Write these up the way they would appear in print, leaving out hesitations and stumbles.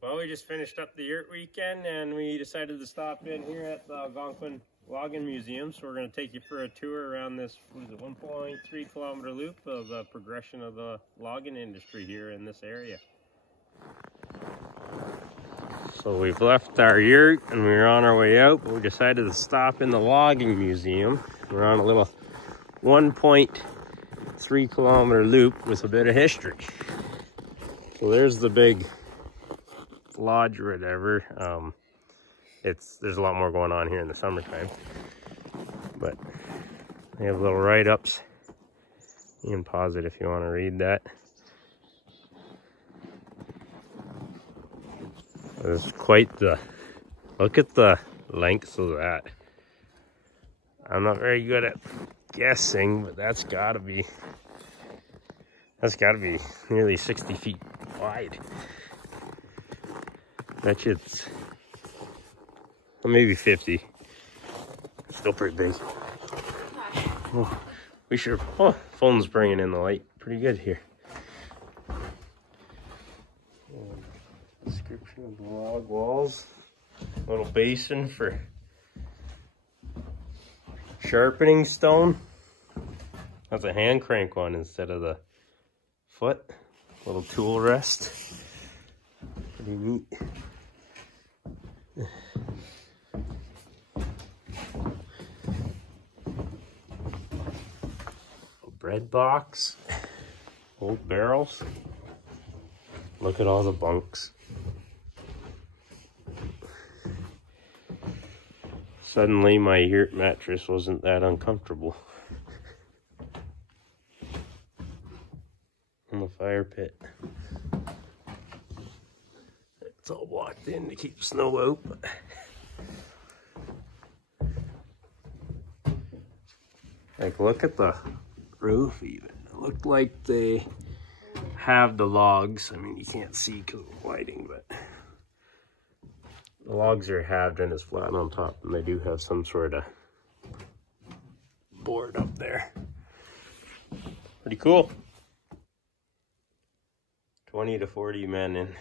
Well, we just finished up the yurt weekend and we decided to stop in here at the Algonquin Logging Museum. So we're going to take you for a tour around this 1.3 kilometer loop of the progression of the logging industry here in this area. So we've left our yurt and we were on our way out, but we decided to stop in the logging museum. We're on a little 1.3 kilometer loop with a bit of history. So there's the big lodge or whatever. There's a lot more going on here in the summertime, but they have little write-ups. You can pause it if you want to read that. It's quite the look at the length of that. I'm not very good at guessing, but that's gotta be nearly 60 feet wide. Bet you it's maybe 50. Still pretty big. Oh, we sure. Oh, phone's bringing in the light pretty good here. Description of the log walls. Little basin for sharpening stone. That's a hand crank one instead of the foot. Little tool rest. Pretty neat. Bread box. Old barrels. Look at all the bunks. Suddenly my yurt mattress wasn't that uncomfortable. In the fire pit. It's all blocked in to keep snow out. But like, look at the roof even. It looked like they have the logs. I mean, you can't see because of the lighting, but the logs are halved and it's flat on top, and they do have some sort of board up there. Pretty cool. 20 to 40 men in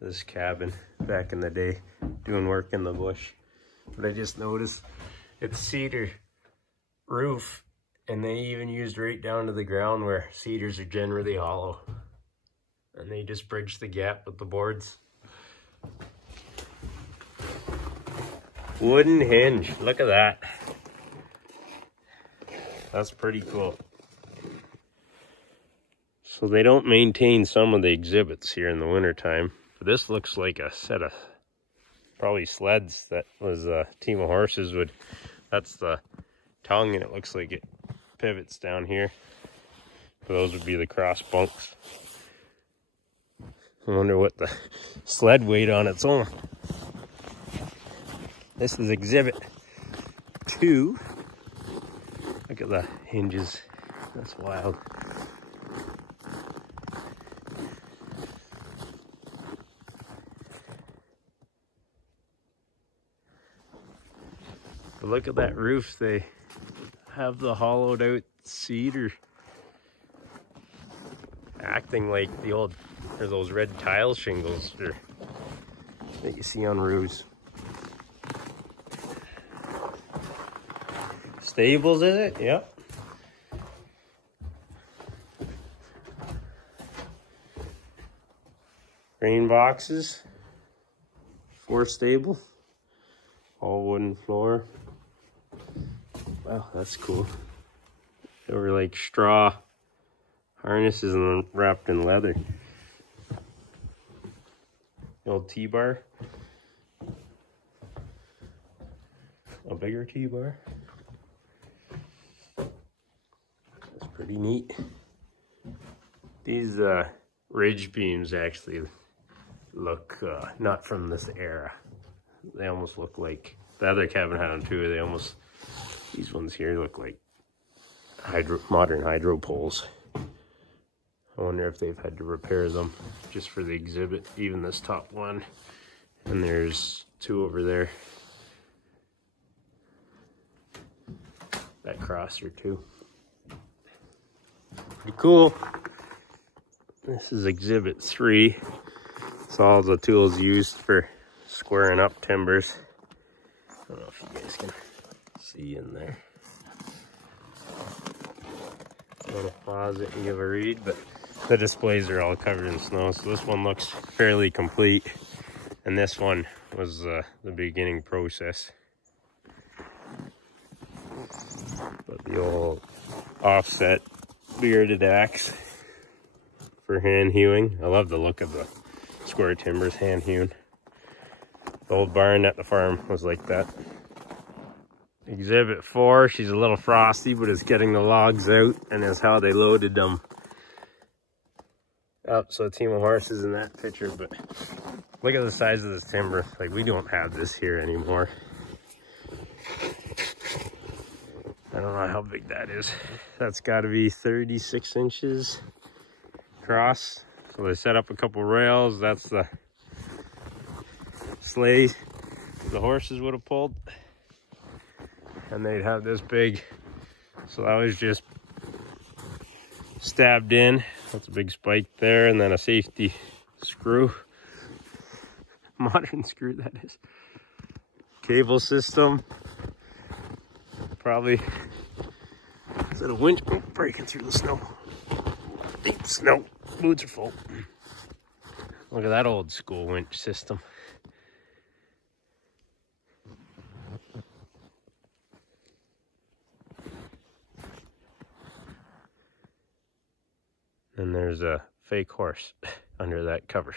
this cabin back in the day doing work in the bush. But I just noticed it's cedar roof, and they even used right down to the ground where cedars are generally hollow. And they just bridged the gap with the boards. Wooden hinge, look at that. That's pretty cool. So they don't maintain some of the exhibits here in the wintertime. But this looks like a set of probably sleds that was a team of horses would. That's the tongue, and it looks like it pivots down here. So those would be the cross bunks. I wonder what the sled weighed on its own. This is exhibit 2. Look at the hinges. That's wild. But look at that roof. They have the hollowed out cedar acting like the old, or those red tile shingles that you see on roofs. Stables, is it? Yep. Grain boxes. 4 stable. All wooden floor. Wow, that's cool. They were like straw harnesses and wrapped in leather. The old T-bar. A bigger T-bar. That's pretty neat. These ridge beams actually look not from this era. They almost look like, the other cabin had them too. They almost, these ones here look like modern hydro poles. I wonder if they've had to repair them just for the exhibit. Even this top one, and there's 2 over there. That crosser too. Pretty cool. This is exhibit 3. It's all the tools used for squaring up timbers. I don't know if you guys can see in there. I'm gonna pause it and give a read, but the displays are all covered in snow, so this one looks fairly complete. And this one was the beginning process. But the old offset bearded axe for hand hewing. I love the look of the square timbers hand hewn. The old barn at the farm was like that. Exhibit 4, she's a little frosty, but it's getting the logs out, and is how they loaded them up. So a team of horses in that picture, but look at the size of this timber. Like, we don't have this here anymore. I don't know how big that is. That's got to be 36 inches across. So they set up a couple rails. That's the sleigh the horses would have pulled. And they'd have this big, so that was just stabbed in. That's a big spike there, and then a safety screw. Modern screw, that is. Cable system. Probably, is it a winch? Oh, breaking through the snow. Deep snow, boots are full. Look at that old school winch system. And there's a fake horse under that cover.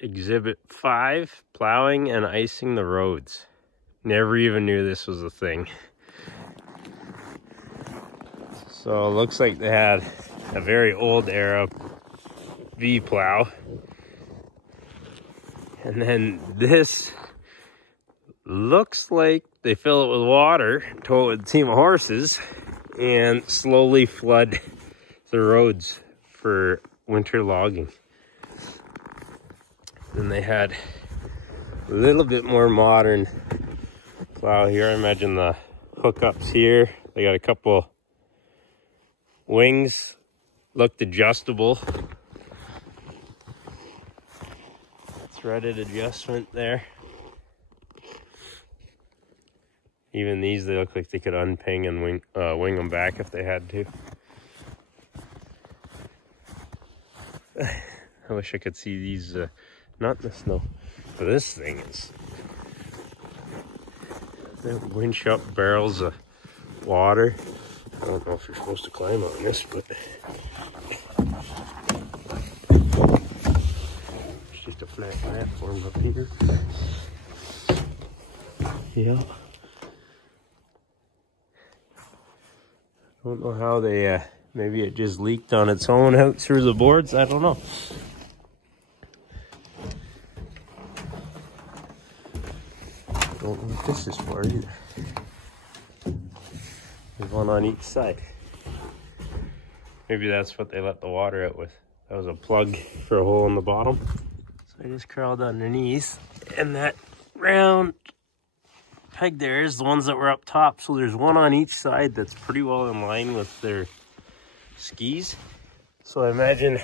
Exhibit 5, plowing and icing the roads. Never even knew this was a thing. So it looks like they had a very old era V plow. And then this looks like they fill it with water, tow it with a team of horses, and slowly flood the roads for winter logging. Then they had a little bit more modern plow here. I imagine the hookups here. They got a couple wings, looked adjustable. Threaded adjustment there. Even these, they look like they could unping and wing them back if they had to. I wish I could see these, not in the snow, but this thing is, they winch up barrels of water. I don't know if you're supposed to climb on this, but it's just a flat platform up here. Yeah. I don't know how they, maybe it just leaked on its own out through the boards. I don't know. Don't know what this is for either. There's one on each side. Maybe that's what they let the water out with. That was a plug for a hole in the bottom. So I just crawled underneath, and that round peg there is the ones that were up top. So there's one on each side that's pretty well in line with their skis. So I imagine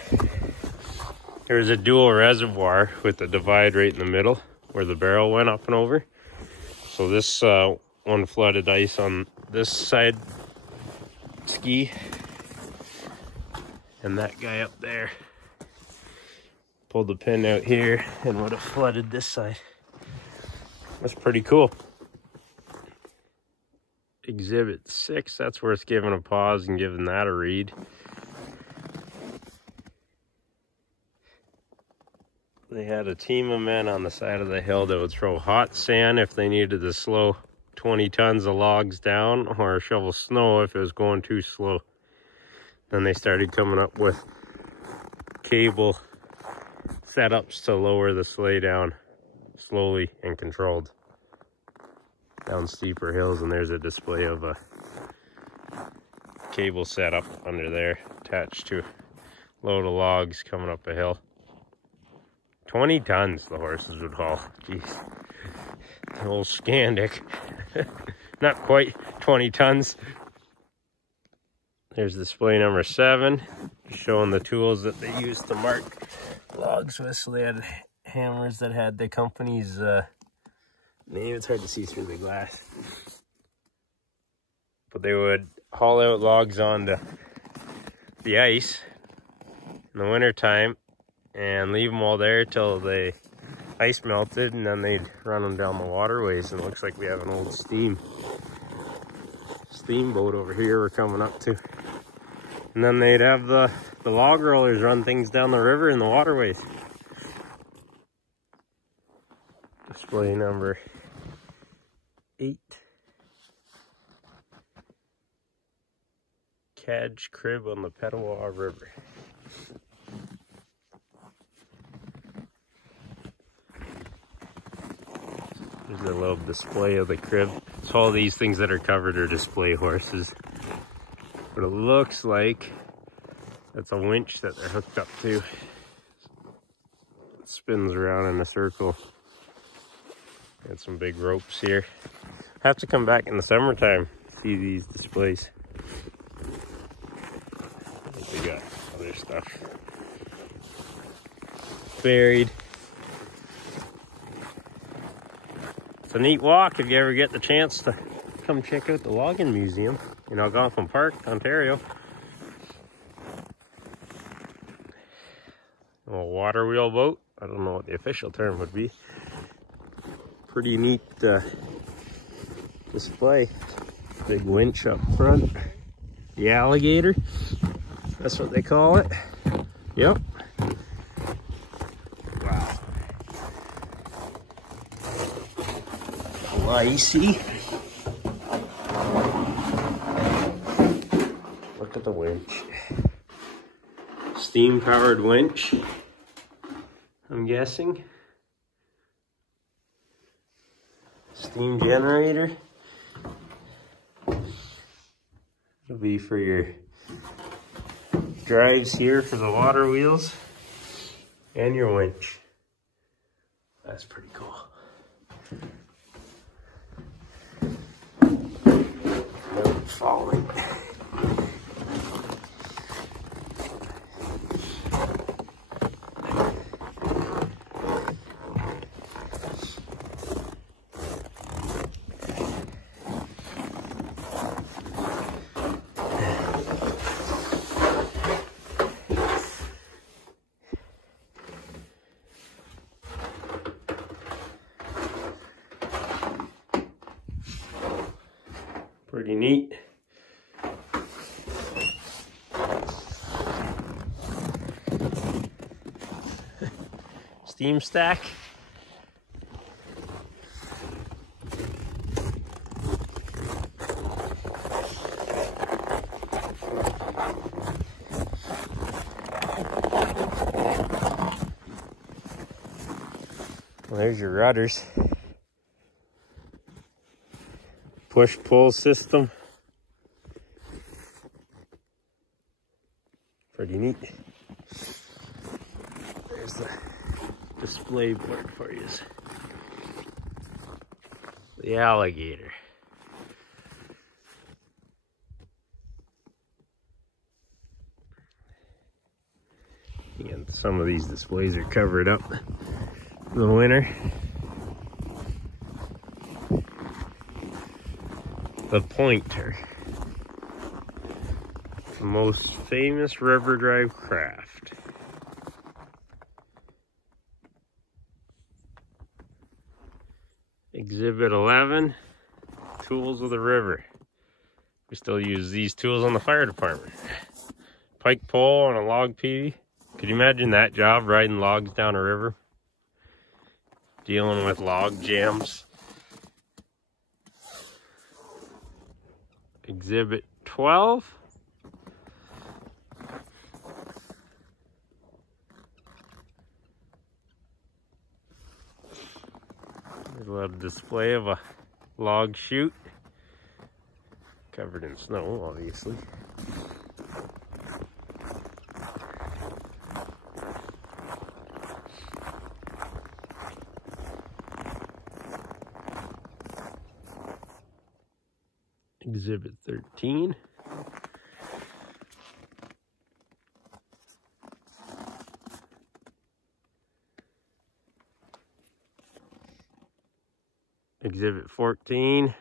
there's a dual reservoir with the divide right in the middle where the barrel went up and over. So this one flooded ice on this side ski, and that guy up there pulled the pin out here and would have flooded this side. That's pretty cool. Exhibit 6, that's worth giving a pause and giving that a read. They had a team of men on the side of the hill that would throw hot sand if they needed to slow 20 tons of logs down, or shovel snow if it was going too slow. Then they started coming up with cable setups to lower the sleigh down slowly and controlled down steeper hills. And there's a display of a cable setup under there attached to a load of logs coming up a hill. 20 tons the horses would haul. Jeez. The old Scandic. Not quite 20 tons. There's display number 7, showing the tools that they use to mark logs with, so they had hammers that had the company's name. It's hard to see through the glass. But they would haul out logs onto the ice in the winter time and leave them all there till the ice melted, and then they'd run them down the waterways. And it looks like we have an old steamboat over here we're coming up to. And then they'd have the log rollers run things down the river in the waterways. Display number 8. Cadge crib on the Petawawa River. There's a little display of the crib. So all these things that are covered are display horses. But it looks like that's a winch that they're hooked up to. It spins around in a circle. Got some big ropes here. Have to come back in the summertime to see these displays. I think they got other stuff buried. It's a neat walk if you ever get the chance to come check out the Logging Museum in Algonquin Park, Ontario. A water wheel boat. I don't know what the official term would be. Pretty neat display. Big winch up front. The alligator. That's what they call it. Yep. Wow. Icy. Look at the winch. Steam powered winch, I'm guessing. Steam generator. It'll be for your drives here for the water wheels and your winch. That's pretty cool. Nope, falling. Pretty neat. Steam stack. Well, there's your rudders. Push-pull system. Pretty neat. There's the display board for you. The alligator. And some of these displays are covered up in the winter. The Pointer, the most famous river drive craft. Exhibit 11, tools of the river. We still use these tools on the fire department. Pike pole and a log peavy. Could you imagine that job, riding logs down a river? Dealing with log jams. Exhibit 12. There's a little display of a log chute. Covered in snow, obviously. Exhibit 13. Exhibit 14.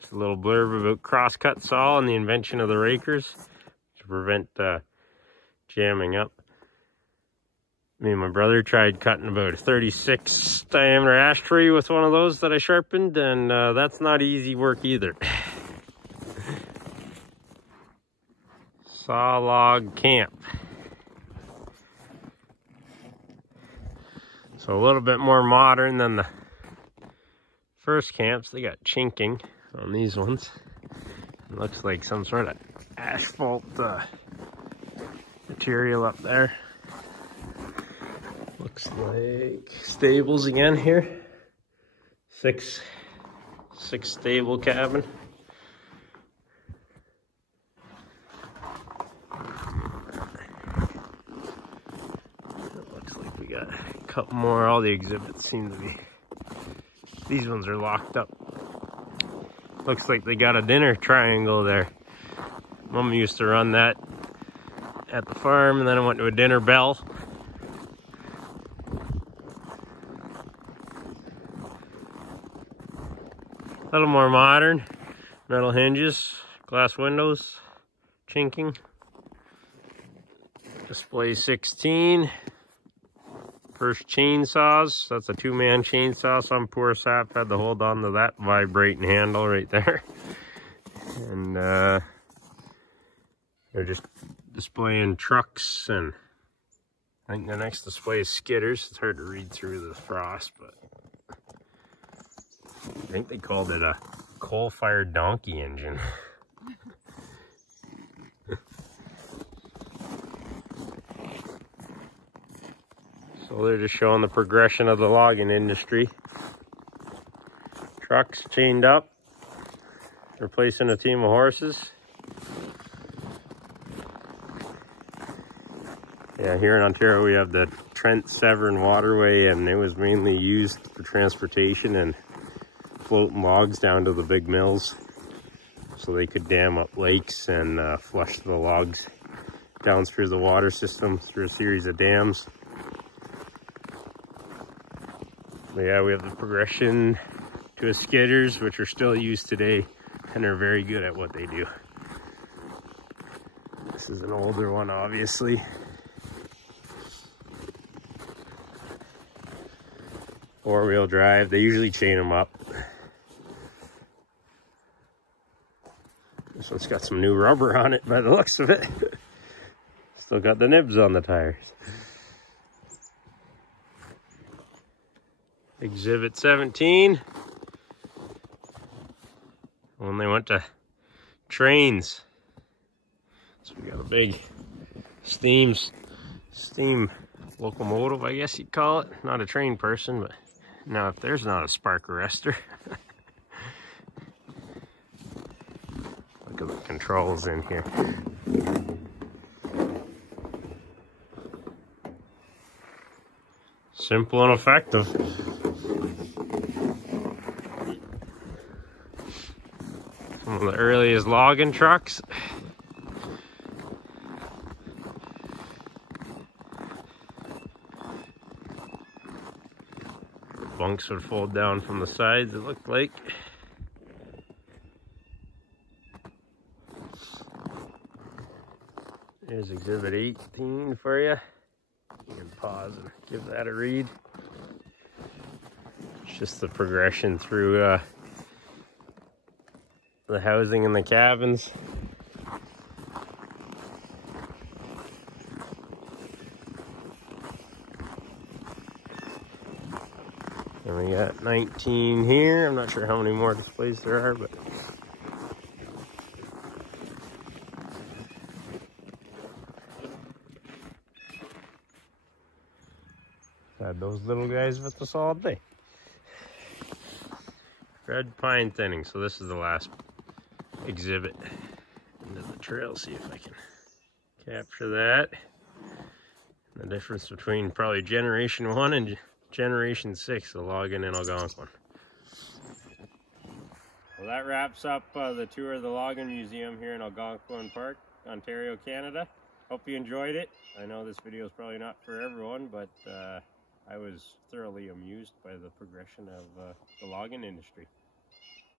Just a little blurb about crosscut saw and the invention of the rakers to prevent jamming up. Me and my brother tried cutting about a 36 diameter ash tree with one of those that I sharpened, and that's not easy work either. Saw log camp. So a little bit more modern than the first camps. They got chinking on these ones. It looks like some sort of asphalt material up there. Looks like stables again here. Six stable cabin. It looks like we got a couple more. All the exhibits seem to be, these ones are locked up. Looks like they got a dinner triangle there. Mom used to run that at the farm, and then I went to a dinner bell. A little more modern. Metal hinges, glass windows, chinking. Display 16. First chainsaws. That's a 2-man chainsaw. Some poor sap had to hold on to that vibrating handle right there. And they're just displaying trucks, and I think the next display is skidders. It's hard to read through the frost, but I think they called it a coal-fired donkey engine. So they're just showing the progression of the logging industry. Trucks chained up, replacing a team of horses. Yeah, here in Ontario we have the Trent Severn Waterway, and it was mainly used for transportation and floating logs down to the big mills, so they could dam up lakes and flush the logs down through the water system through a series of dams. But yeah, we have the progression to a skidders, which are still used today, and are very good at what they do. This is an older one, obviously. Four-wheel drive. They usually chain them up. This one's got some new rubber on it by the looks of it. Still got the nibs on the tires. Exhibit 17. When they went to trains. So we got a big steam locomotive, I guess you'd call it. Not a train person, but now if there's not a spark arrestor. Look at the controls in here. Simple and effective. Some of the earliest logging trucks. Bunks would fold down from the sides, it looked like. Here's exhibit 18 for you. You can pause and give that a read. It's just the progression through the housing and the cabins. And we got 19 here. I'm not sure how many more displays there are, but had those little guys with us all day. Red pine thinning. So this is the last exhibit into the trail. See if I can capture that. The difference between probably generation 1 and generation 6 of logging in Algonquin. Well, that wraps up the tour of the Logging Museum here in Algonquin Park, Ontario, Canada. Hope you enjoyed it. I know this video is probably not for everyone, but I was thoroughly amused by the progression of the logging industry.